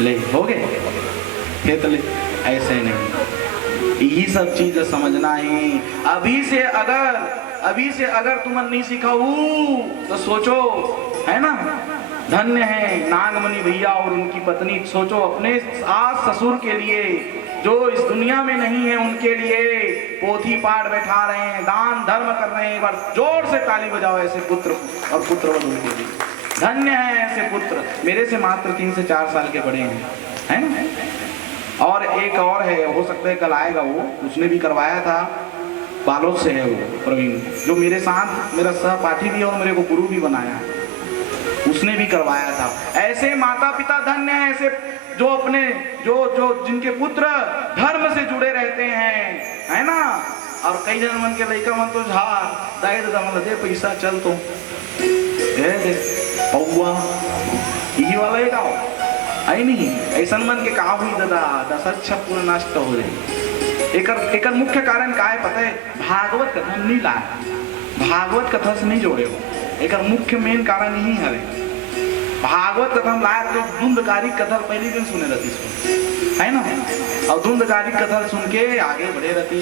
ले हो गए खेत ले, ऐसे नहीं। यही सब चीज समझना ही। अभी से अगर तुम नहीं सिखाऊ तो सोचो, है ना, धन्य है नागमणि भैया और उनकी पत्नी। सोचो अपने सास ससुर के लिए जो इस दुनिया में नहीं है, उनके लिए पोथी पाठ बैठा रहे हैं, दान धर्म कर रहे हैं। एक बार जोर से ताली बजाओ ऐसे पुत्र और पुत्रवधू के लिए। धन्य है ऐसे पुत्र। मेरे से मात्र 3 से 4 साल के बड़े हैं, है ना। और एक और है, हो सकता है कल आएगा वो, उसने भी करवाया था, बालोद से है वो प्रवीण, जो मेरे साथ मेरा सहपाठी भी है और मेरे को गुरु भी बनाया है, उसने भी करवाया था। ऐसे माता पिता धन्य है, ऐसे जो अपने जो जिनके पुत्र धर्म से जुड़े रहते हैं, है ना। और कई जन मन के लड़का मन तो दे पैसा चल तो दे पौआ यही वाला है का है नहीं। ऐसा मन के का हुई दादा दस अच्छा पूरा नष्ट हो जाए। एकर मुख्य कारण का है पता है? भागवत कथा नहीं लाया, भागवत कथा से नहीं जोड़े हो। एकर मुख्य मेन कारण यही है। भागवत कथा हम लाया तो धुंधकारी कथा पहली दिन सुने रहती, है ना, और धुंधकारी कथा सुन के आगे बढ़े रहती।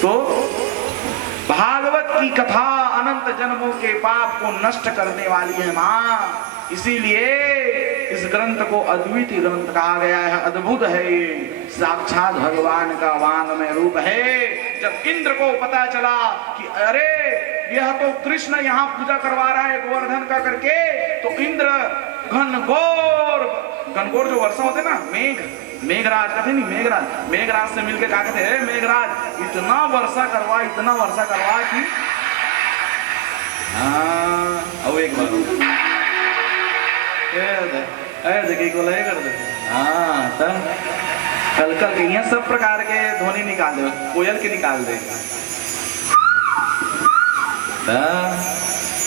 तो भागवत की कथा अनंत जन्मों के पाप को नष्ट करने वाली है माँ। इसीलिए इस ग्रंथ को अद्वितीय ग्रंथ कहा गया है। अद्भुत है ये, साक्षात भगवान का वांगमय रूप है। जब इंद्र को पता चला कि अरे यह तो कृष्ण यहाँ पूजा करवा रहा है गोवर्धन का करके, तो इंद्र घनघोर जो वर्षा होते ना, मेघराज कहते नहीं, मेघराज से मिलके क्या कहते हैं, मेघराज इतना वर्षा करवा कि अब एक बार देखिए कर दे। कल के सब प्रकार के ध्वनि निकाल दे, कोयल के निकाल दे।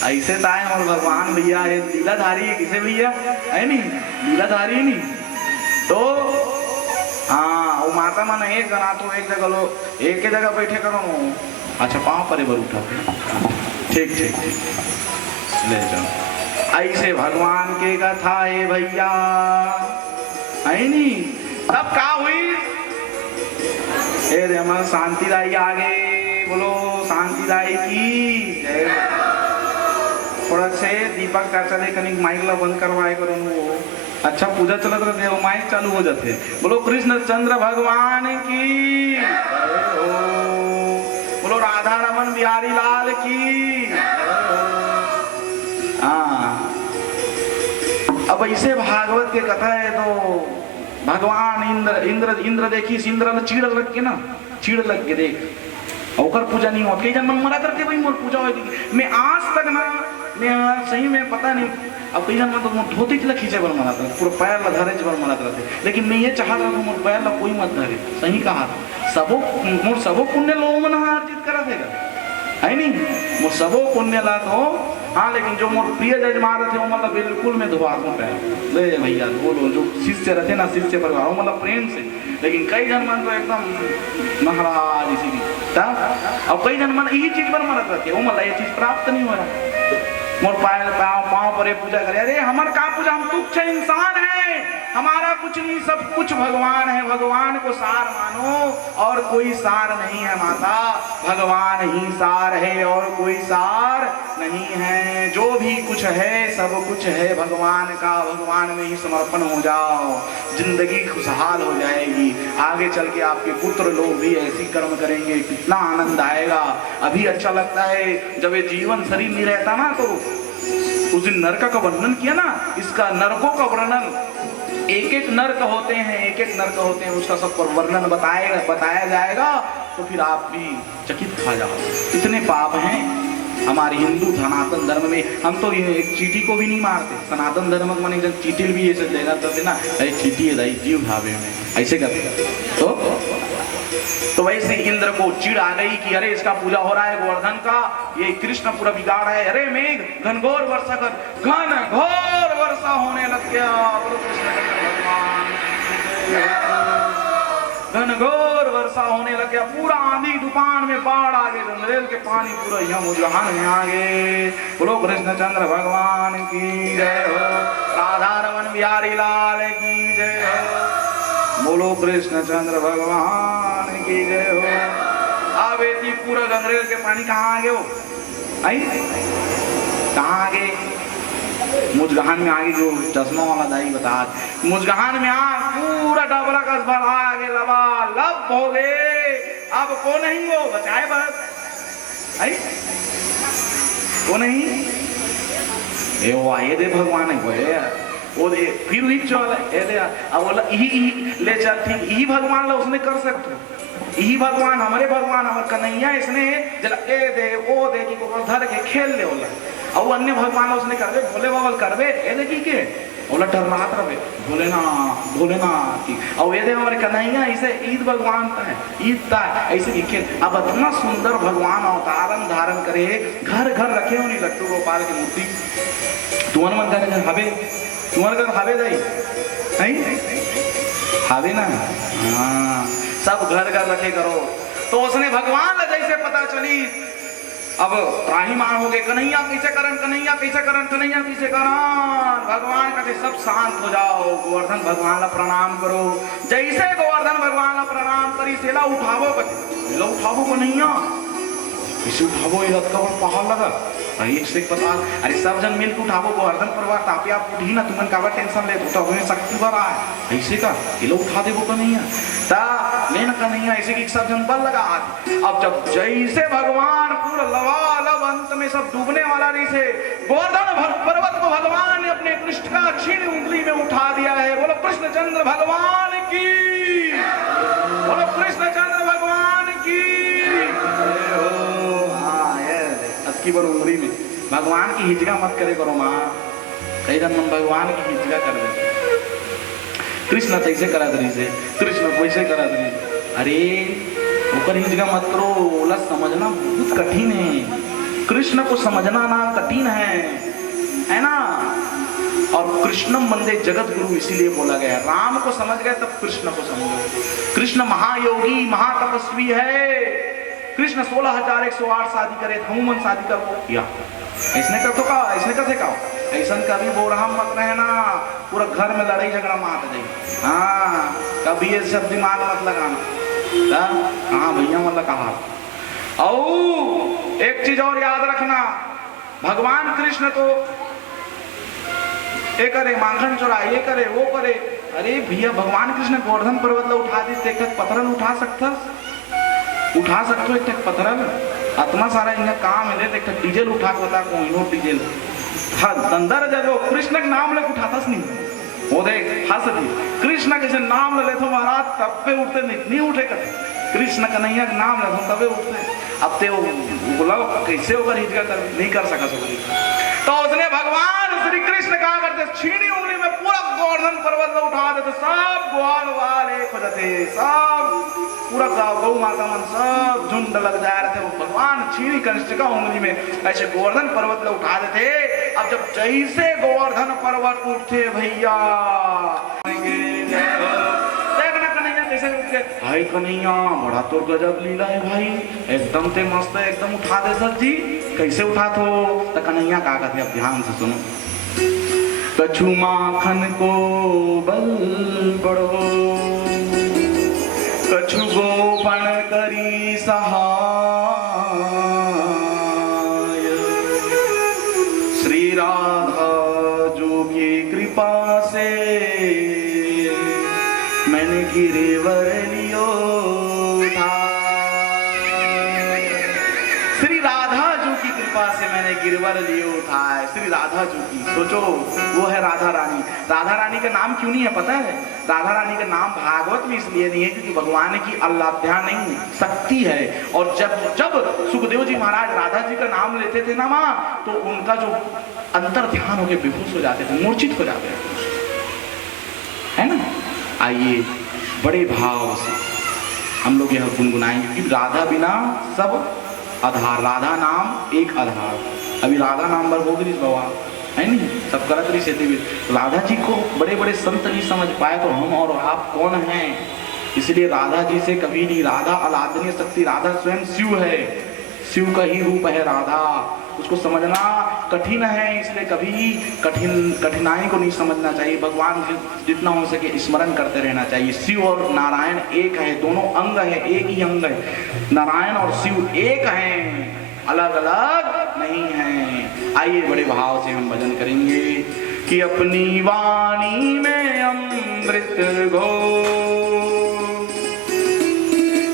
ऐसे ताए और भगवान भैया है लीलाधारी है, किसे भैया है नहीं, लीलाधारी नहीं। तो हाँ वो माता मन एक जना तो एक जगह लो, एक ही जगह बैठे करो। अच्छा पाँव पर बर उठा, ठीक ले जाओ। ऐसे भगवान के कथा है भैया, है नहीं। तब का हुई, हमारा शांतिदाई आगे बोलो, शांतिदाई की जय। थोड़ा से दीपक का चले कनिक माइक ला बंद करवाए करो वो। अच्छा पूजा चलत रहते वो माइक चालू हो जाते। बोलो कृष्ण चंद्र भगवान की, बोलो राधा रमन बिहारी लाल की। हाँ अब ऐसे भागवत के कथा है तो भगवान इंद्र देखी, इंद्र चीड़ लग के ना, चीड़ लग के देख और पूजा नहीं होती। कई जन मन मरा करते भाई मोर पूजा होती। मैं आज तक ना, मैं सही में पता नहीं, अब कई जन तो धोती चला खींचे पर मरा था, पूरा पैर ला धरे पर मरा थे। लेकिन मैं ये चाहता था मोर पैर ला कोई मत धरे, सही कहा सबो पुण्य लो मन अर्जित करा देगा, है नहीं। मोर सबो पुण्य ला तो हाँ, लेकिन जो मोर प्रिय जजमान थे वो मतलब बिल्कुल में धोआ पैर ले भैया, बोलो जो शिष्य रहते ना, शिष्य पर मतलब प्रेम से। लेकिन कई जन मन तो एकदम महाराज इसीलिए, और कई जन मन यही चीज पर मरत रहते, वो मतलब ये चीज प्राप्त नहीं हो रहा। मोर पाँव पर पूजा करे, अरे हमार का पूजा, हम तुच्छ इंसान है, हमारा कुछ नहीं, सब कुछ भगवान है। भगवान को सार मानो और कोई सार नहीं है माता, भगवान ही सार है और कोई सार नहीं है। जो भी कुछ है सब कुछ है भगवान का, भगवान में ही समर्पण हो जाओ, जिंदगी खुशहाल हो जाएगी। आगे चल के आपके पुत्र लोग भी ऐसी कर्म करेंगे, कितना आनंद आएगा। अभी अच्छा लगता है जब ये जीवन शरीर नहीं रहता ना, तो उस दिन नरक का वर्णन किया ना, इसका नरकों का वर्णन, एक एक नरक होते हैं, उसका सब पर वर्णन बताया जाएगा। तो फिर आप भी चकित खा जाओ, इतने पाप हैं हमारे हिंदू सनातन धर्म में। हम तो ये एक चीटी को भी नहीं मारते, सनातन धर्म में मन चीटी भी ऐसे देना करते ना, अरे चीटी है जीव भावे में ऐसे करते। तो वैसे इंद्र को चिढ़ आ गई कि अरे इसका पूजा हो रहा है गोवर्धन का, ये कृष्ण पूरा बिगाड़ है। अरे मेघ घनघोर वर्षा कर, घनघोर वर्षा होने लग गया। घनघोर वर्षा होने लग गया, पूरा आंधी तूफान में बाढ़ आ गए, गंगरेल के पानी पूरा यमुना में आ गए। बोलो कृष्णचंद्र भगवान की जय हो, राधा रमन बिहारी लाल की जय हो, बोलो कृष्णचंद्र भगवान की जय हो। अब ये पूरा गंगरेल के पानी कहाँ आ गए हो? आई कहाँ आ गए? मुजगहान में आगे जो चश्मा वाला दाई बता, मुजगहान में आ पूरा डबरा कस्बा आगे लबा लब हो गए। अब को नहीं हो बचाए बस, आई को नहीं ए वो आए दे भगवान है वो दे फिर हुई चल ए दे अब बोला यही ले चल ठीक यही भगवान ला उसने कर सकते, यही भगवान हमारे भगवान हमारे कन्हैया इसने जला ए दे ओ दे की को धर के खेल ले बोला और अन्य भगवान उसने करवे भोले बाबा करवे ए देखी के बोला डरनाथ रवे भोलेनाथ की और ये दे हमारे कन्हैया इसे ईद भगवान है ईद ता ऐसे लिखे। अब इतना सुंदर भगवान अवतारन धारण करे घर घर रखे हो नहीं लट्टू गोपाल की मूर्ति तुमन मन करे हवे तुमन कर हवे दई नहीं हवे ना हाँ सब घर घर रखे करो। तो उसने भगवान जैसे पता चली अब त्राहीमाम हो गए कन्हैया कैसे करन कन्हैया कैसे करन कन्हैया कैसे करन। भगवान कहते सब शांत हो जाओ गोवर्धन भगवान ला प्रणाम करो। जैसे गोवर्धन भगवान ला प्रणाम करी सेला उठावो कन्हैया इसे उठावो ये रथ का पहाड़ लगा एक से एक पता अरे सब जन मिलकर उठावो गोवर्धन परिवार तापी आप उठी ना तुमन काबर टेंशन ले तो हमें शक्ति भरा है ऐसे का ये लोग उठा देवो कन्हैया ता लेना कन्हैया ऐसे कि सब जन बल लगा। अब जब जैसे भगवान पूरा लबालब अंत में सब डूबने वाला नहीं से गोवर्धन पर्वत को भगवान ने अपने कृष्ण का छीन उंगली में उठा दिया है। बोलो कृष्णचंद्र भगवान की, बोलो कृष्णचंद्र भगवान की। की बड़ उम्री में भगवान की हिजगा मत करे करो माँ कई मन भगवान की हिजगा कर दे। कृष्ण तैसे करा दरी से कृष्ण वैसे करा दरी अरे ऊपर हिजगा मत करो ओला समझना बहुत कठिन है। कृष्ण को समझना ना कठिन है ना। और कृष्णम वंदे जगत गुरु इसीलिए बोला गया। राम को समझ गए तब कृष्ण को समझो। कृष्ण महायोगी महातपस्वी है। कृष्ण 16,108 शादी करे हनुमान शादी कर किया इसने कर तो का इसने कर का ऐसा कभी बोरा मत रहना पूरा घर में लड़ाई झगड़ा मार दे। हाँ कभी ये सब दिमाग मत लगाना। हाँ भैया मतलब कहा और एक चीज और याद रखना भगवान कृष्ण तो ये करे माखन चुरा ये करे वो करे। अरे भैया भगवान कृष्ण गोवर्धन पर्वत ला उठा दी पत्थरन उठा सकता उठा सकते हो एक पत्थरन इतना सारा इनका काम है एक डीजल उठा के बता कोई डीजल हाँ अंदर जब कृष्ण के नाम लेके उठाता नहीं वो देख हंस दी कृष्ण के नाम ले लेते महाराज तब पे उठते नहीं उठे करते कृष्ण कन्हैया का नाम ले तबे उठते। अब ते वो बोला कैसे होकर हिजगा कर नहीं कर सका तो उसने भगवान श्री कृष्ण कहा करते छीनी उंगली में पूरा गोवर्धन पर्वत उठा देते सब ग्वाल वाल एक हो जाते सब पूरा गौ माता मन सब झुंड लग जा रहे थे। भगवान छीनी कंचका उंगली में ऐसे गोवर्धन पर्वत ले उठा देते। अब जब जैसे गोवर्धन पर्वत उठते भैया देखना कन्हैया कैसे उठ के भाई कन्हैया बड़ा तो गजब लीला है भाई एकदम ते मस्त है एकदम उठा दे सर जी कैसे उठा तो कन्हैया कहा कहते अब ध्यान से सुनो। कछु माखन को बल बढ़ो कछु गोपन करी सहाय श्री राधा जोगी कृपा से मैंने गिरिवर लियो था। श्री राधा जो की कृपा से मैंने गिरवर लियो था। श्री राधा जो की सोचो वो है राधा रानी। राधा रानी का नाम क्यों नहीं है पता है? राधा रानी का नाम भागवत में इसलिए नहीं है क्योंकि भगवान की अल्लाध्या नहीं शक्ति है। और जब जब सुखदेव जी महाराज राधा जी का नाम लेते थे ना माँ तो उनका जो अंतर ध्यान होकर बेहोश हो जाते थे मूर्छित हो जाते है ना। आइए बड़े भाव से हम लोग यह गुनगुनाएंगे क्योंकि राधा बिना सब आधार राधा नाम एक आधार। अभी राधा नाम पर हो गई बाबा है नहीं सब गलत रही से राधा जी को बड़े बड़े संत नहीं समझ पाए तो हम और आप कौन हैं। इसलिए राधा जी से कभी नहीं। राधा आराधनीय शक्ति राधा स्वयं शिव है। शिव का ही रूप है राधा। उसको समझना कठिन है, इसलिए कभी कठिनाई को नहीं समझना चाहिए। भगवान जितना हो सके स्मरण करते रहना चाहिए। शिव और नारायण एक है, दोनों अंग है, एक ही अंग है। नारायण और शिव एक हैं, अलग अलग नहीं हैं। आइए बड़े भाव से हम भजन करेंगे कि अपनी वाणी में अमृत घोल,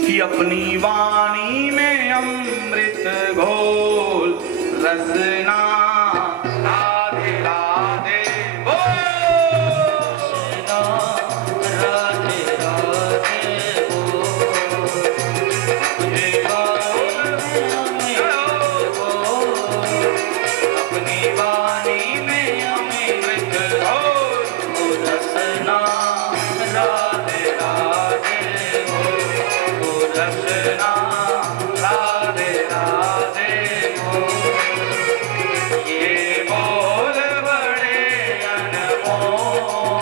कि अपनी वाणी में अमृत घोल, रसना राधे राधे बोल, राधे राधे बोल, अपनी वाणी में अमृत घोल, रसना राधे राधे बोल, रसना राधे राधे बोल। ये बोल बड़े अनमोल,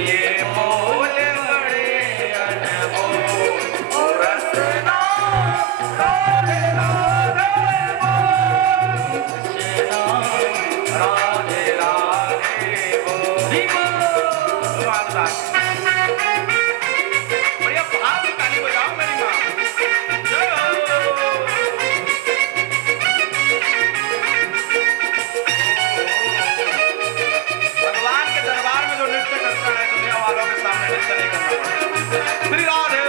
ये बोल बड़े अनमोल, रसना राधे राधे बोल, रसना राधे राधे बोल। माता भैया भाव की ताली बजाओ मेरी माँ। जय हो। भगवान के दरबार में जो नृत्य करता है, दुनिया वालों के सामने नृत्य नहीं करना पड़ता। श्री राधे।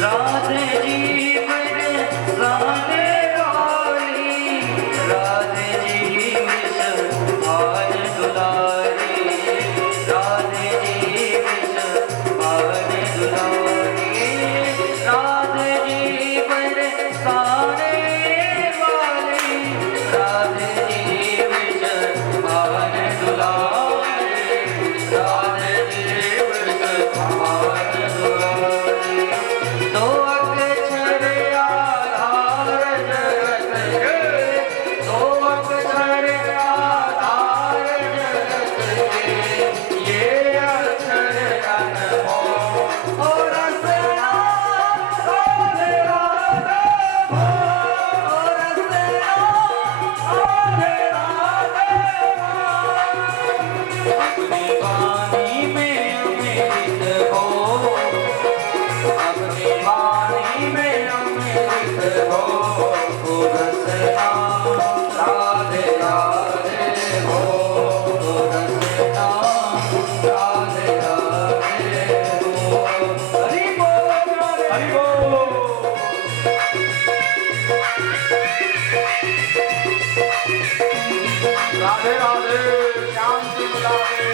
राधे जी मेरे राधे रानी, राधे जी विष भार दुलारी, राधे जी विष भार दुलारी, राधे जी मेरे सारे वाली, राधे जी विष भार दुलारी, राधे जी विष भार दुलारी। दो अक्षर आधार जगत के, दो अक्षर आधार जगत के, ये अक्षर अनमोल, और रसना राधे राधे बोल, और रसना राधे राधे बोल। अपनी वाणी में अमृत घोल, अपनी वाणी में अमृत घोल, रसना राधे राधे बोल, रसना राधे राधे बोल। हरि बोल, हरि बोल। राधे राधे, श्याम सिंह राधे।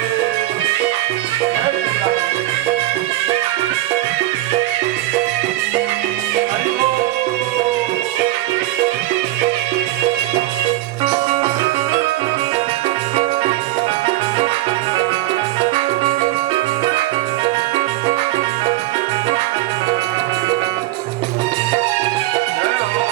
जय श्री राधे। हरि बोल। जय हो।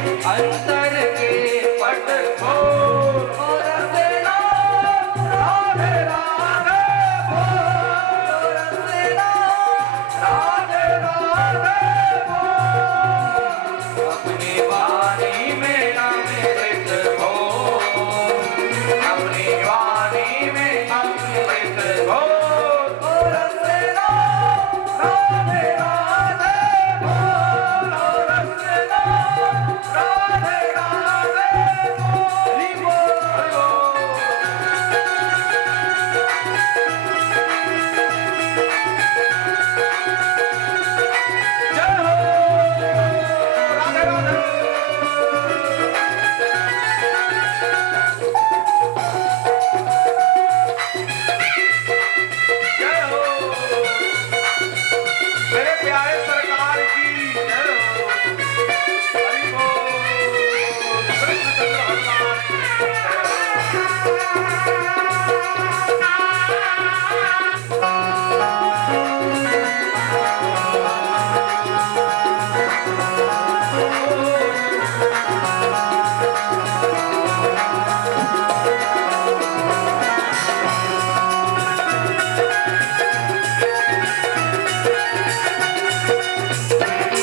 अंतर के पट खोल और रसना राधे राधे बोल रसना राधे राधे बोल अपनी वाणी में अमृत घोल अपनी वाणी में अमृत घोल और रसना राधे राधे बोल और रसना राधे राधे बोल जय हो राधे राधे जय हो मेरे प्यारे सरकार की जय हो हरि बोल कृष्णचंद्र भगवान की जय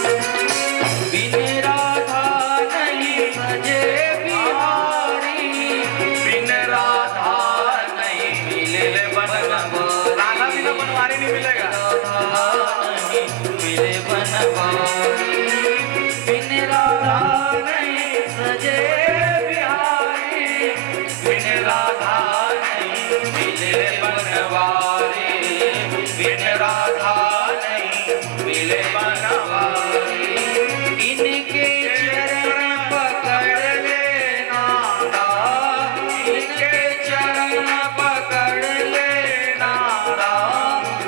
बिन राधा नहीं सजे बिहारी बिन राधा नहीं मिले बनवारी राधा बिना बनवारी नहीं मिलेगा नहीं मिले बनवारी बिन राधा नहीं सजे बिहारी बिन राधा नहीं मिले बनवारी बिन राधा नहीं मिले बनवारी इनके चरण पकड़ लेना इनके चरण पकड़ लेना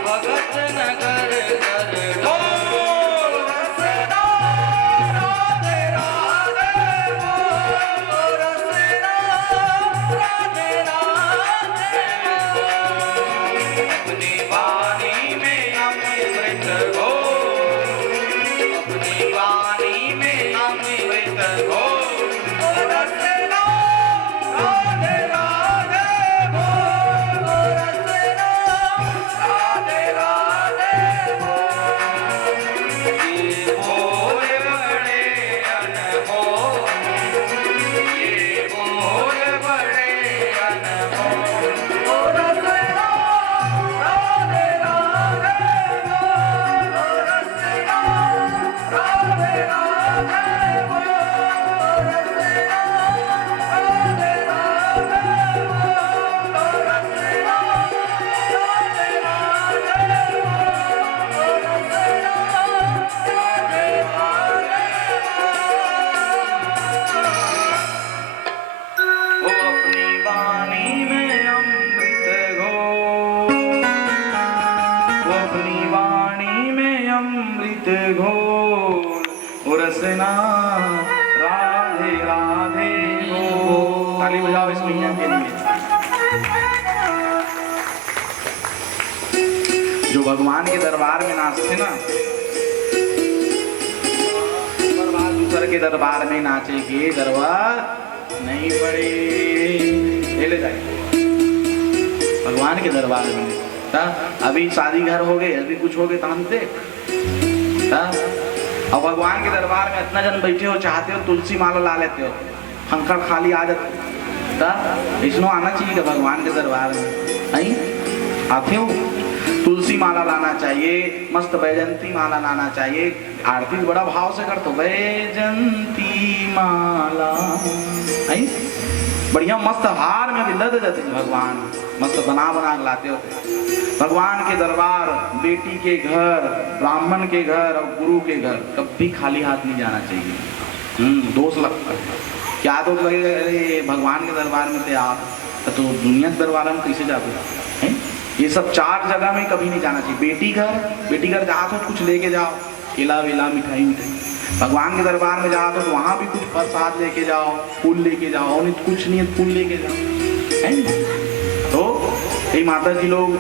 भगत नगर कर बोल रसना राधे राधे बोल रसना राधे राधे अपनी वाणी में अमृत घोल अपनी वाणी में अमृत घोल और रसना राधे राधे बोल और रसना राधे राधे बोल ये बोल बड़े अनमोल ये बोल बड़े अनमोल और रसना राधे राधे बोल और रसना राधे राधे बोल और रसना राधे राधे बोल और रसना राधे राधे बोल और रसना राधे राधे वो अपनी वाणी में अमृत घोल वो अपनी वाणी में अमृत घोल वो रसना राधे राधे बोल ताली बजाओ इस मैया के लिए जो भगवान के दरबार में नाचते ना दरबार दूसर के दरबार में नाचेगी दरबार नहीं पड़े ले जाए भगवान के दरबार में ता? अभी शादी घर हो गए अभी कुछ हो गए तानते अब भगवान के दरबार में इतना जन बैठे हो चाहते हो तुलसी माला ला लेते हो खंखर खाली आ जाते इसनो आना चाहिए कि भगवान के दरबार में नहीं आते हो तुलसी माला लाना चाहिए मस्त वैजंती माला लाना चाहिए आरती बड़ा भाव से करते हो वैजंती माला नहीं बढ़िया मस्त हार में भी लद जाते भगवान मस्त बना के लाते होते भगवान के दरबार बेटी के घर ब्राह्मण के घर और गुरु के घर कभी खाली हाथ नहीं जाना चाहिए दोष लगता है क्या दोष लगेगा अरे भगवान के दरबार में थे आप तो दुनिया के दरबार में कैसे जाते हैं ये सब चार जगह में कभी नहीं जाना चाहिए बेटी घर जाओ तो कुछ लेके जाओ केला वेला मिठाई भगवान के दरबार में जाओ तो वहाँ भी कुछ प्रसाद लेके जाओ फूल लेके जाओ नहीं कुछ नहीं फूल लेके जाओ है तो ये माता जी लोग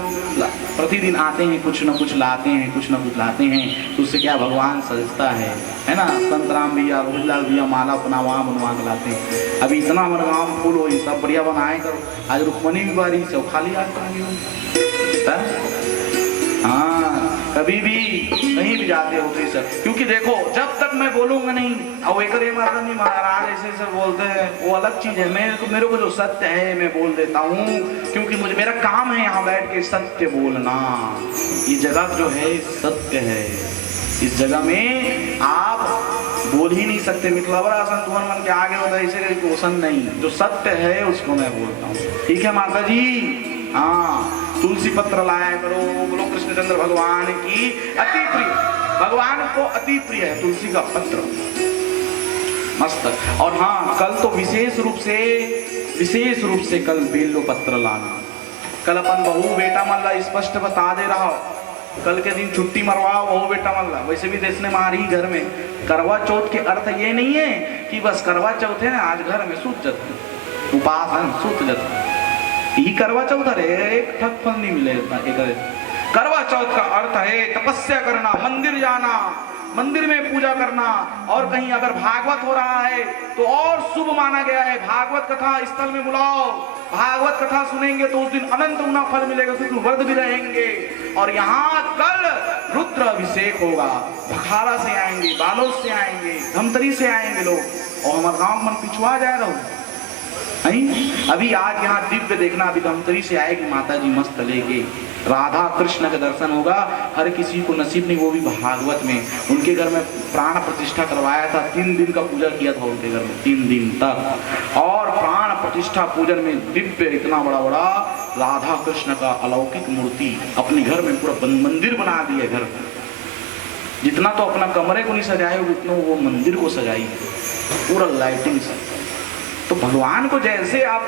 प्रतिदिन आते हैं, कुछ न कुछ लाते हैं, कुछ न कुछ लाते हैं, तो उससे क्या भगवान सजता है ना। संत राम भैया, रोहितलाल भैया माला अपना वहाँ बनवा के लाते हैं। अभी इतना हमारे गाँव फूल हो, सब बढ़िया बनाए करो। आज रुक्मणी भी बारी से खाली आज हाँ, कभी भी कहीं भी जाते हो तो सर, क्योंकि देखो जब तक मैं बोलूंगा नहीं, और एक माता नहीं महाराज ऐसे ऐसे बोलते हैं, वो अलग चीज है। मेरे को जो सत्य है मैं बोल देता हूँ, क्योंकि मुझे मेरा काम है यहाँ बैठ के सत्य बोलना। ये जगह जो है सत्य है, इस जगह में आप बोल ही नहीं सकते। मिथलावर आसन तुमन मन के आगे होता है, इसे क्वेश्चन नहीं, जो सत्य है उसको मैं बोलता हूँ। ठीक है माता जी, हाँ तुलसी पत्र लाया करो। बोलो कृष्णचंद्र भगवान की अति प्रिय, भगवान को अति प्रिय है तुलसी का पत्र, मस्त। और हाँ कल तो विशेष रूप से कल बेलो पत्र लाना। कल अपन बहू बेटा मल्ला स्पष्ट बता दे रहा हो, कल के दिन छुट्टी मरवाओ बहू बेटा मल्ला। वैसे भी देशने मारी घर में करवा चौथ के अर्थ ये नहीं है कि बस करवा चौथ है ना आज घर में सूत जत उपास है सूत जत ही करवा चौथ है, एक ठक फल नहीं मिले इतना। एक करवा चौथ का अर्थ है तपस्या करना, मंदिर जाना, मंदिर में पूजा करना। और कहीं अगर भागवत हो रहा है तो और शुभ माना गया है। भागवत कथा स्थल में बुलाओ, भागवत कथा सुनेंगे तो उस दिन अनंत गुना फल मिलेगा, उस दिन व्रत भी रहेंगे। और यहाँ कल रुद्र अभिषेक होगा, भखारा से आएंगे, बालोद से आएंगे, धमतरी से आएंगे लोग, और हमारे गाँव मन पिछुआ जा रहा हूँ। अभी आज यहाँ दिव्य देखना, अभी धमतरी से आएगी माता जी मस्त लेके, राधा कृष्ण का दर्शन होगा। हर किसी को नसीब नहीं, वो भी भागवत में। उनके घर में प्राण प्रतिष्ठा करवाया था, 3 दिन का पूजा किया था उनके घर में, 3 दिन तक। और प्राण प्रतिष्ठा पूजन में दिव्य इतना बड़ा बड़ा राधा कृष्ण का अलौकिक मूर्ति अपने घर में पूरा मंदिर बना दिए। घर जितना तो अपना कमरे को नहीं सजाए उतना वो मंदिर को सजाई पूरा लाइटिंग से। तो भगवान को जैसे आप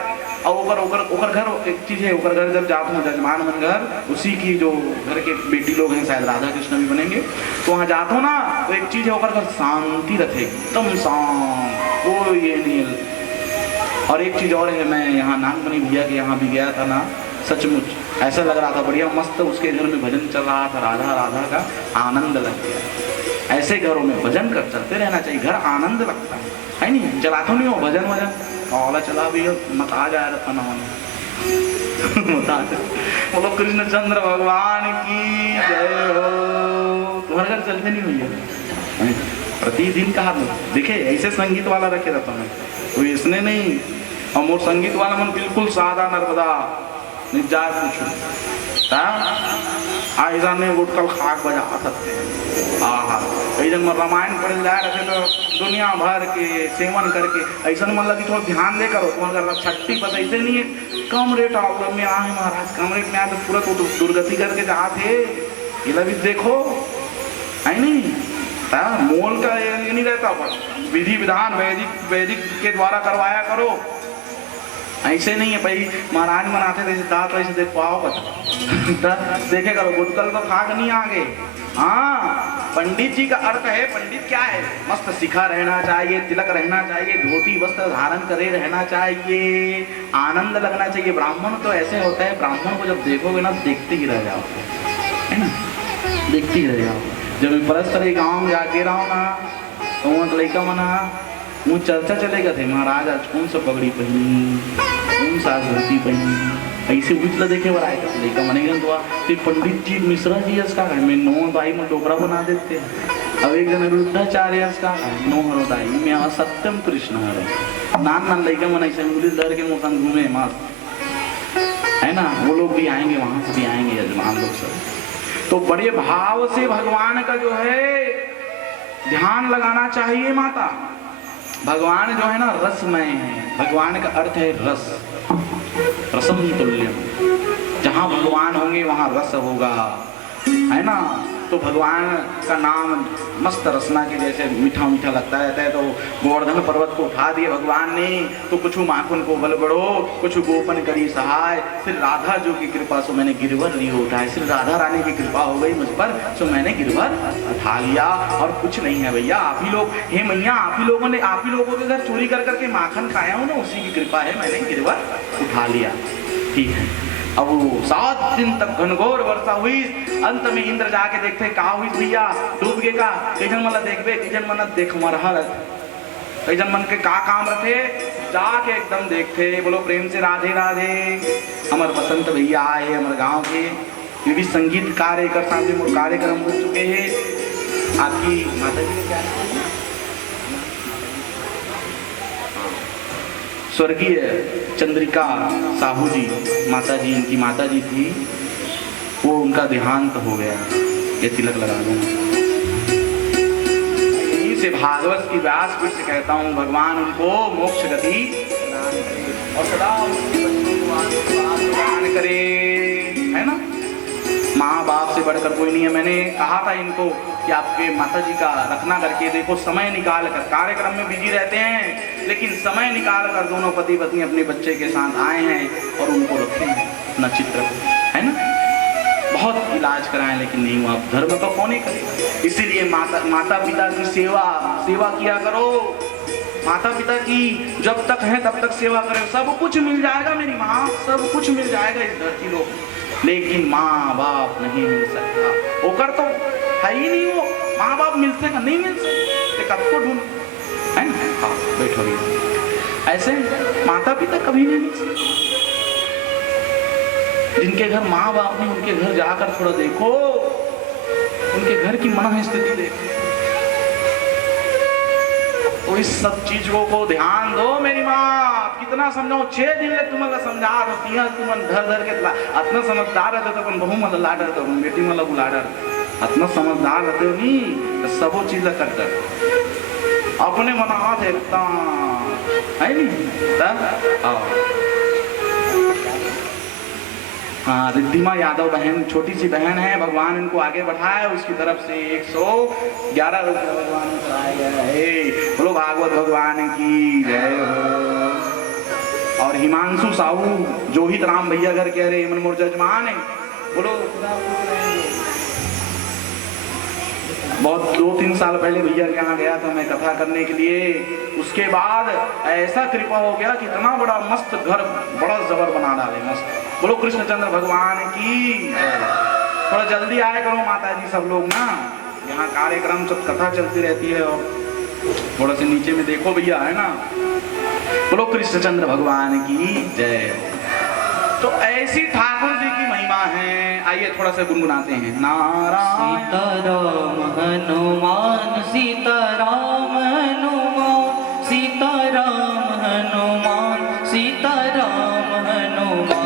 ओकर घर एक चीज है, ओकर घर जब जाता हूँ जजमान मन घर, उसी की जो घर के बेटी लोग हैं शायद राधा कृष्ण भी बनेंगे, तो वहाँ जाता हूँ ना तो एक चीज है, ओकर घर शांति रखे एकदम शांत, कोई ये नहीं। और एक चीज और है, मैं यहाँ नागमणि भैया के यहाँ भी गया था ना, सचमुच ऐसा लग रहा था बढ़िया मस्त, उसके घर में भजन चल रहा था, राधा राधा का आनंद लग गया। ऐसे घरों में भजन कर चलते रहना चाहिए, घर आनंद लगता है नहीं। चलाता नहीं हो भजन वजन औला चला भी हो, मत आ जाए रखा ना बोलो कृष्णचंद्र भगवान की जय हो। तुम्हारे घर चलते नहीं हुई है प्रतिदिन कहा देखे, ऐसे संगीत वाला रखे रहता मैं, तो इसने नहीं। और मोर संगीत वाला मन बिल्कुल सादा नर्मदा नहीं जा पूछो ऐसा नहीं गुटकल खाक बजा सकते। रामायण पढ़ जाए रखे तो दुनिया भर के सेवन करके ऐसा मन लगी, थोड़ा ध्यान दे करो। तुम्हारा छट्टी बस ऐसे नहीं है, कम रेट आओ में आए महाराज, कम रेट में आए तो पूरा तो दुर्गति करके जहाँ थे ये भी देखो है नहीं। मोल का ये नहीं रहता, विधि विधान वैदिक के द्वारा करवाया करो। ऐसे नहीं है भाई महाराज मनाते थे दांत वैसे देख पाओ देखे करो, गुटकल तो खाक नहीं आगे। हाँ पंडित जी का अर्थ है, पंडित क्या है, मस्त शिखा रहना चाहिए, तिलक रहना चाहिए, धोती वस्त्र धारण करे रहना चाहिए, आनंद लगना चाहिए। ब्राह्मण तो ऐसे होता है, ब्राह्मण को जब देखोगे ना देखते ही रह जाओ, है ना, देखते ही रह जाओ। जब मैं परस्पर गाँव में जाके रहा हूँ ना तो वहाँ लड़का मना वो चर्चा चलेगा थे, महाराज आज कौन सा पगड़ी पहनी, कौन सा धोती पहनी, ऐसे उछला देखे बार आएगा लेकर मनेगा। तो पंडित जी मिश्रा जी इसका घर में नो दाई में टोकरा बना देते हैं। अब एक जन रुद्राचार्य इसका नो हरो दाई में सत्यम कृष्ण हरो नान नान लड़का मन ऐसे इंग्लिश डर के मौसम घूमे मस्त, है ना। वो लोग भी आएंगे, वहां से भी आएंगे यजमान लोग सब। तो बड़े भाव से भगवान का जो है ध्यान लगाना चाहिए माता। भगवान जो है ना रसमय है, भगवान का अर्थ है रस, रसम तुल्यम। जहाँ भगवान होंगे वहाँ रस होगा, है ना। तो भगवान का नाम मस्त रसना के जैसे मीठा मीठा लगता रहता है। तो गोवर्धन पर्वत को उठा दिए भगवान ने, तो कुछ माखन को बल बढ़ो, कुछ गोपन करी सहाय। फिर राधा जो की कृपा से मैंने गिरवर लियो उठाए, फिर राधा रानी की कृपा हो गई मुझ पर, तो मैंने गिरवर उठा लिया। और कुछ नहीं है भैया, आप ही लोग, हे मैया आप ही लोगों के घर चोरी कर करके माखन खाया हूँ ना, उसी की कृपा है, मैंने गिरवर उठा लिया। ठीक है, अब वो 7 दिन तक घनघोर वर्षा हुई। अंत में इंद्र जाके देखते का हुई भैया डूब गए का कैजन मन देखबे कैजन मन देख मरहा कैजन मन के का काम रखे जाके एकदम देखते बोलो प्रेम से राधे राधे। हमारे बसंत भैया आए हमारे गांव के ये भी संगीत कार्य कर सामने मोर कार्यक्रम हो चुके हैं। आपकी माता जी क्या स्वर्गीय चंद्रिका साहू जी माता जी इनकी माता जी थी वो उनका देहांत हो गया। ये तिलक लगा दूंगा यहीं से भागवत की व्यास पीठ से कहता हूँ भगवान उनको मोक्ष गति और सदा प्रदान करे है ना। माँ बाप से बढ़कर कोई नहीं है। मैंने कहा था इनको कि आपके माता जी का रखना करके देखो समय निकाल कर कार्यक्रम में बिजी रहते हैं लेकिन समय निकाल कर दोनों पति पत्नी अपने बच्चे के साथ आए हैं और उनको रखे हैं अपना चित्र है ना। बहुत इलाज कराएं लेकिन नहीं हुआ। धर्म तो कौन ही करे। इसीलिए माता पिता की सेवा किया करो। माता पिता की जब तक है तब तक सेवा करो। सब कुछ मिल जाएगा मेरी माँ सब कुछ मिल जाएगा इस धरती लोग लेकिन माँ बाप नहीं मिल सकता। ओकर तो है ही नहीं वो माँ बाप मिलते का नहीं मिल सकते कब को ढूंढ है ना। हाँ बैठो ऐसे माता पिता कभी नहीं मिल सकते। जिनके घर माँ बाप नहीं उनके घर जाकर थोड़ा देखो उनके घर की मन स्थिति देखो तो इस सब चीजों को ध्यान दो मेरी माँ। कितना समझाओ 6 दिन ले तुम्हारा समझा रही है तुम धर धर के इतना समझदार रहते तो बहु मतलब लाडर तो बेटी मतलब बुलाडर इतना समझदार रहते हो नहीं तो सबो चीज कर अपने मन हाथ एकदम है नहीं। हाँ रिद्धिमा यादव बहन छोटी सी बहन है भगवान इनको आगे बढ़ाए उसकी तरफ से 111 रुपया भगवान कराया गया है। बोलो भागवत भगवान की जय हो। और हिमांशु साहू जोहित राम भैया घर के अरे मन मोर जजमान है। बोलो बहुत 2-3 साल पहले भैया के यहाँ गया था मैं कथा करने के लिए। उसके बाद ऐसा कृपा हो गया कि इतना बड़ा मस्त घर बड़ा जबर बना डाले मस्त। बोलो कृष्णचंद्र भगवान की थोड़ा जल्दी आया करो माता जी सब लोग ना यहाँ कार्यक्रम सब कथा चलती रहती है और थोड़ा से नीचे में देखो भैया है ना। बोलो कृष्णचंद्र भगवान की जय। तो ऐसी ठाकुर जी की महिमा है। आइए थोड़ा सा गुनगुनाते हैं नारायण सीताराम हनुमान सीताराम हनुमान सीताराम हनुमान सीताराम हनुमान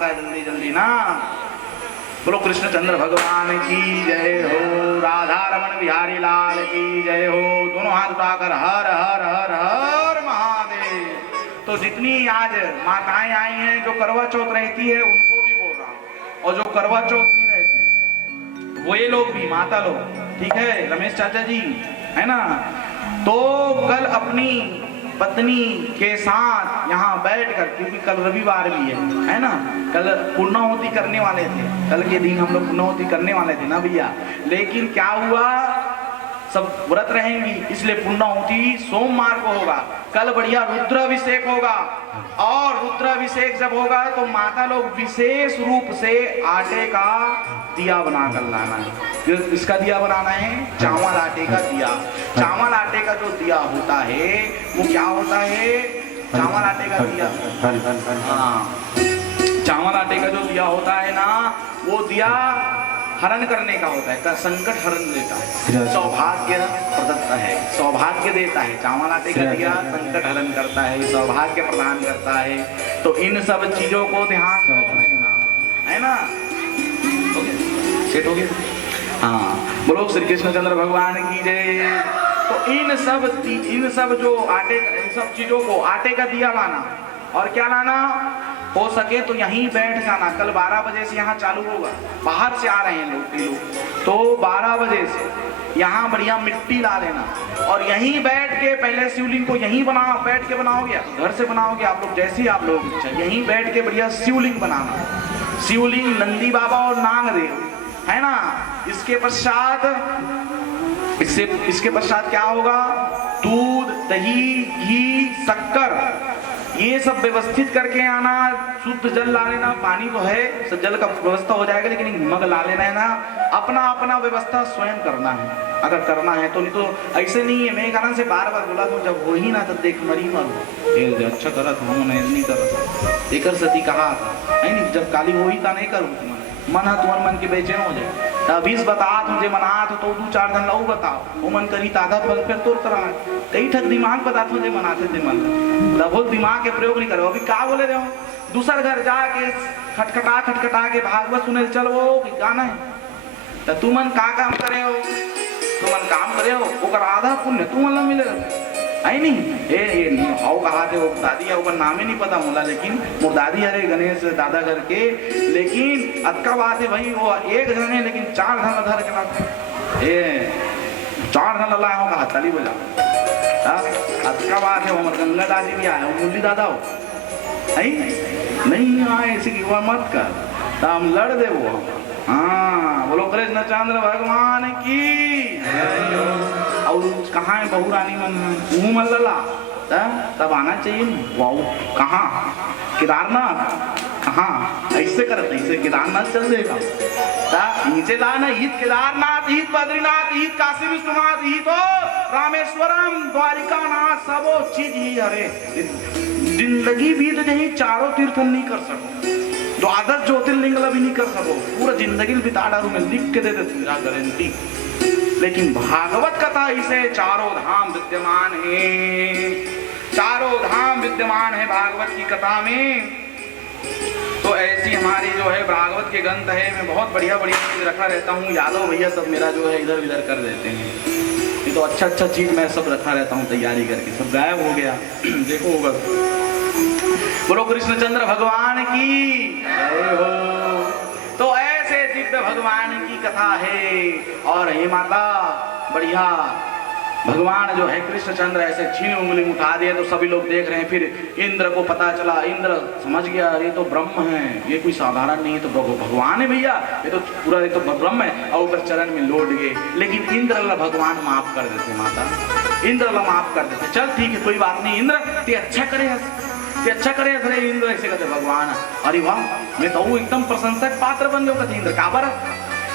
जल्दी जल्दी ना। बोलो कृष्णचंद्र भगवान की जय हो। राधा रमन बिहारी लाल की जय हो। दोनों हाथ उठाकर हर हर हर हर महादेव। तो जितनी आज माताएं आई हैं जो करवा चौथ रहती है उनको भी बोल रहा हूँ और जो करवा चौथ नहीं रहती वो ये लोग भी माता लोग ठीक है रमेश चाचा जी, है ना। तो कल अपनी पत्नी के साथ यहाँ बैठकर, क्योंकि कल रविवार भी है ना, कल पूर्णाहुति करने वाले थे, कल के दिन हम लोग पूर्णाहुति करने वाले थे ना भैया, लेकिन क्या हुआ, सब व्रत रहेंगी, इसलिए पूर्णाहुति सोमवार को होगा। कल बढ़िया रुद्राभिषेक होगा, और रुद्राभिषेक जब होगा तो माता लोग विशेष रूप से आटे का दिया बना कर लाना है। इसका दिया बनाना है, चावल आटे का दिया। चावल आटे का जो दिया होता है वो क्या होता है, चावल आटे का दिया, हाँ, चावल आटे का जो दिया होता है ना, वो दिया हरण करने का होता है, संकट हरण देता है, सौभाग्य प्रदत्त है, सौभाग्य देता है। चावल आटे का दिया संकट हरण करता है, सौभाग्य प्रदान करता है। तो इन सब चीजों को ध्यान रखना है ना। सेट हो गया, हाँ, बोलो श्री कृष्णचंद्र भगवान की जय। तो इन सब जो आटे, इन सब चीजों को आटे का दिया लाना, और क्या लाना, हो सके तो यहीं बैठ जाना। कल 12 बजे से यहाँ चालू होगा, बाहर से आ रहे हैं लोग, तो 12 बजे से यहाँ बढ़िया मिट्टी ला लेना, और यहीं बैठ के पहले शिवलिंग को यहीं बनाओ, बैठ के बनाओगे, घर से बनाओगे आप लोग, जैसे ही आप लोग यहीं बैठ के बढ़िया शिवलिंग बनाना। शिवलिंग नंदी बाबा और नागदेव, है ना। इसके पश्चात क्या होगा, दूध, दही, घी, शक्कर, ये सब व्यवस्थित करके आना। शुद्ध जल ला लेना, पानी तो है, सब जल का व्यवस्था हो जाएगा, लेकिन मग ला लेना है ना। अपना अपना व्यवस्था स्वयं करना है, अगर करना है तो। नहीं तो ऐसे नहीं है, मैं कारण से बार बार बोला तो जब हो ही ना तो देख मरी मरो, अच्छा करा था नहीं कर एक सती कहा है नहीं, जब काली हो ही था नहीं करूँ मन है तुम्हारे मन के बेचैन हो जाए, तबीस बता मुझे मना तो 2-4 दिन लऊ बताओ, वो मन करी तादा पल फिर तोड़ करा कई ठग दिमाग बता मुझे मनाते थे मन, बहुत दिमाग के प्रयोग नहीं करो। अभी क्या बोले रहे हो, दूसर घर जाके खटखटा के भागवत सुने चल, वो गाना है तो तू मन का काम करे हो, तू मन काम करे हो, वो आधा पुण्य तू मन मिलेगा है नहीं। ये नहीं हाउ कहा थे, वो दादी है, ऊपर नाम ही नहीं पता मुला, लेकिन वो दादी अरे गणेश दादा करके, लेकिन अक्का बात है भाई, वो एक जन है लेकिन 4 धन अधर के नाम, ये 4 धन अल्लाह हो कहा ताली बोला, अक्का बात है। वो गंगा दादी भी आए, वो मुरली दादा हो नहीं आए, इसी की हुआ मत कर, तो हम लड़ दे वो। हाँ बोलो कृष्णचंद्र भगवान की। और कहाँ है बहू रानी मन, मुँह मल लला तब आना चाहिए। वाऊ कहाँ, केदारनाथ कहाँ, ऐसे करते ऐसे केदारनाथ चल देगा, नीचे लाना, ईद केदारनाथ, ईद बद्रीनाथ, ईद काशी विश्वनाथ, ईद हो रामेश्वरम, द्वारिका नाथ, सबो चीज ही। अरे जिंदगी भी तो यही चारों तीर्थ नहीं कर सको, द्वादश ज्योतिर्लिंग भी नहीं कर सको, पूरा जिंदगी बिता डालू में लिख के दे दे तेरा गारंटी। लेकिन भागवत कथा इसे चारों धाम विद्यमान है, चारों धाम विद्यमान है भागवत की कथा में। तो ऐसी हमारी जो है भागवत के ग्रंथ है, मैं बहुत बढ़िया चीज रखा रहता हूँ। यादव भैया सब मेरा जो है इधर उधर कर देते हैं, ये तो अच्छा चीज मैं सब रखा रहता हूँ तैयारी करके, सब गायब हो गया देखो होगा। बोलो कृष्णचंद्र भगवान की जय हो। तो ऐसे दिव्य भगवान की कथा है, और हे माता बढ़िया भगवान जो है कृष्णचंद्र ऐसे छीनी उंगली उठा दिए, तो सभी लोग देख रहे हैं। फिर इंद्र को पता चला, इंद्र समझ गया ये तो ब्रह्म है, ये कोई साधारण नहीं है, तो भगवान है भैया, ये तो पूरा ये तो ब्रह्म है, और ऊपर चरण में लौट गए। लेकिन इंद्र भगवान माफ कर देते, माता इंद्र माफ कर देते, चल ठीक है कोई बात नहीं, इंद्र ते अच्छा करे, अच्छा करे। अरे इंद्र ऐसे कहते भगवान, अरे वाह मैं तो एकदम प्रशंसक पात्र बन जाऊँ कहते इंद्र, काबर,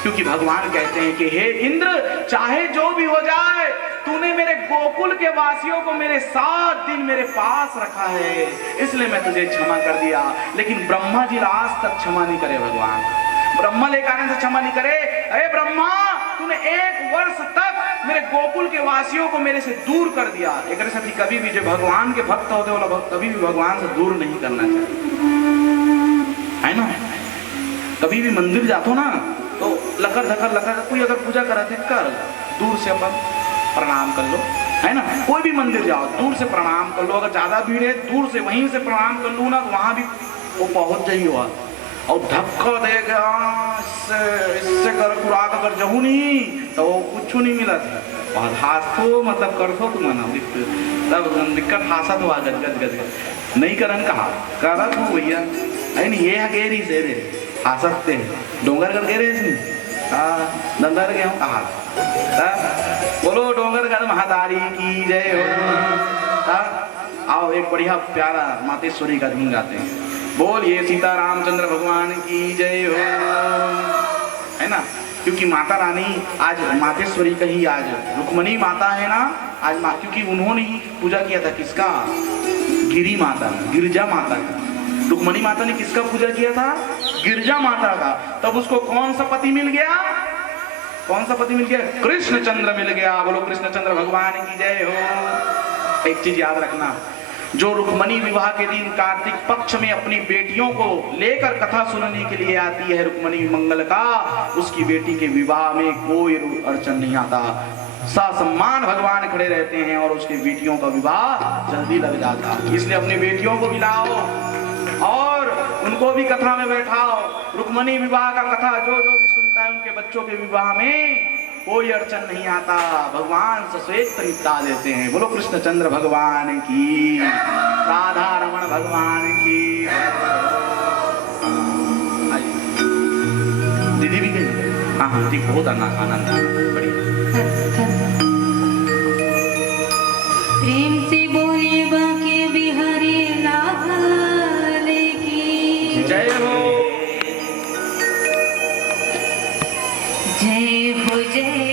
क्योंकि भगवान कहते हैं कि हे इंद्र चाहे जो भी हो जाए, तूने मेरे गोकुल के वासियों को मेरे 7 दिन मेरे पास रखा है, इसलिए मैं तुझे क्षमा कर दिया। लेकिन ब्रह्मा जी आज तक क्षमा नहीं करे, भगवान ब्रह्मा ले कारण से क्षमा नहीं करे। अरे ब्रह्मा तूने 1 वर्ष तक मेरे गोकुल के वासियों को मेरे से दूर कर दिया। एक साथी कभी भी जो भगवान के भक्त होते वाला भक्त कभी भी भगवान से दूर नहीं करना चाहिए, है ना। कभी भी मंदिर जातो ना तो लकर धकर कोई अगर पूजा कराते कर दूर से अपन प्रणाम कर लो, है ना। कोई भी मंदिर जाओ दूर से प्रणाम कर लो, अगर ज्यादा भीड़ है दूर से वहीं से प्रणाम कर लो ना, तो वहां भी वो पहुंच जाइए। और धक्का देगा, इससे अगर खुराक अगर जहू नहीं तो वो कुछ नहीं मिला और हाथो मतलब करथो तुम ना तब दिक्कत हासा तो आ गद गद गद नहीं करन कहा करा तू भैया है नहीं ये गेरी से रे हासते डोंगर कर गेरे इसने दंदर गए हूँ कहा बोलो डोंगर कर महादारी की जय हो। आओ एक बढ़िया प्यारा मातेश्वरी का धुन गाते हैं। बोलिए सीता रामचंद्र भगवान की जय हो, है ना। क्योंकि माता रानी आज मातेश्वरी का ही आज रुक्मणी माता है ना आज माँ, क्योंकि उन्होंने ही पूजा किया था किसका, गिरी माता, गिरजा माता का। रुक्मणी माता ने किसका पूजा किया था, गिरजा माता का। तब उसको कौन सा पति मिल गया, कौन सा पति मिल गया, कृष्णचंद्र मिल गया। बोलो कृष्णचंद्र भगवान की जय हो। एक चीज याद रखना, जो रुक्मणी विवाह के दिन कार्तिक पक्ष में अपनी बेटियों को लेकर कथा सुनने के लिए आती है रुक्मणी मंगल का, उसकी बेटी के विवाह में कोई अड़चन नहीं आता, ससम्मान भगवान खड़े रहते हैं और उसकी बेटियों का विवाह जल्दी लग जाता। इसलिए अपनी बेटियों को भी लाओ और उनको भी कथा में बैठाओ। रुक्मणी विवाह का कथा जो जो भी सुनता है उनके बच्चों के विवाह में कोई अड़चन नहीं आता, भगवान सश्वेत निपटा देते हैं। बोलो कृष्णचंद्र भगवान की, राधा रमण भगवान की। दीदी भी गई, हाँ हाँ ठीक, बहुत आनंद बढ़िया। प्रेम से बोले बाके बिहारी लाल की जय हो, जय हो जय